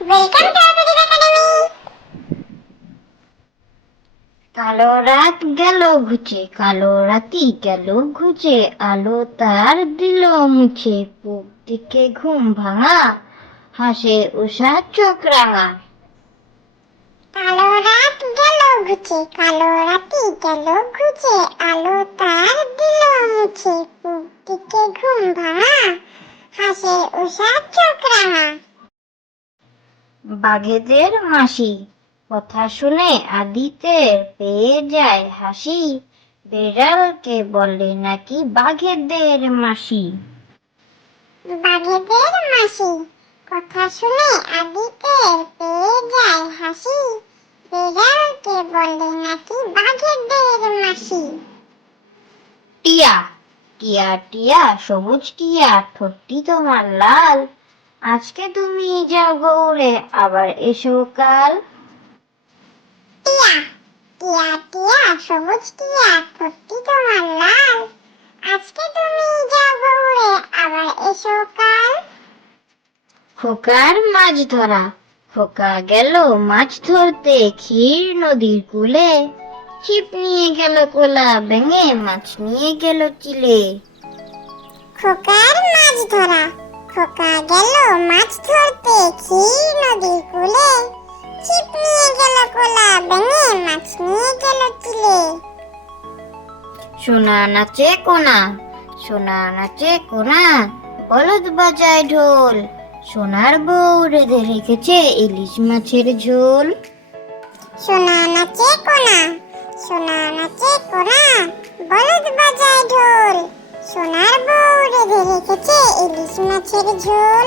Welcome to আবুদিস academy. কালো রাত গেল ঘুচে, কালো রাতি গেল ঘুচে, আলো তার দিল মুছে, পূব দিকে ঘুম ভাঙা, হাসে উষা চোখ রাঙা। কালো রাত গেল ঘুচে, কালো রাতি গেল ঘুচে, আলো তার দিল মুছে, পূব দিকে ঘুম ভাঙা, হাসে উষা চোখ রাঙা। বাঘেদের মাসি, কথা শুনে আদিতে পেয়ে যায় হাসি, বেড়ালকে বলে নাকি বাঘেদের মাসি। বাঘেদের মাসি, কথা শুনে আদিতে পেয়ে যায় হাসি, বেড়ালকে বলে নাকি বাঘেদের মাসি। টিয়া, টিয়া টিয়া সবুজ টিয়া, ঠোঁটটি তোমার লাল, আজকে তুমি যাও গৌড়ে, আবার এসো কাল। টিয়া, টিয়া টিয়া সবুজ টিয়া, ঠোঁটটি তোমার লাল, আজকে তুমি যাও গৌড়ে, আবার এসো কাল। খোকার মাছ ধরা, খোকা গেল মাছ ধরতে ক্ষীর নদীর কূলে, ছিপ নিয়ে গেল কোলা ভেঙে, মাছ নিয়ে গেল চিলে। খোকার মাছ ধরা, খোকা গেল মাছ ধরতে ক্ষীর নদীর কূলে, ছিপ নিয়ে গেল কোলা ভেঙে, মাছ নিয়ে গেল চিলে। সোনা নাচে কোনা, সোনা নাচে কোনা, বলদ বাজায় ঢোল, সোনার বউ রেঁধে রেখেছে ইলিশ মাছের ঝোল। সোনা নাচে কোনা, সোনা নাচে কোনা, বলদ বাজায় ঢোল, সোনার বউ রেঁধে রেখেছে ইলিশ মাছের ঝোল।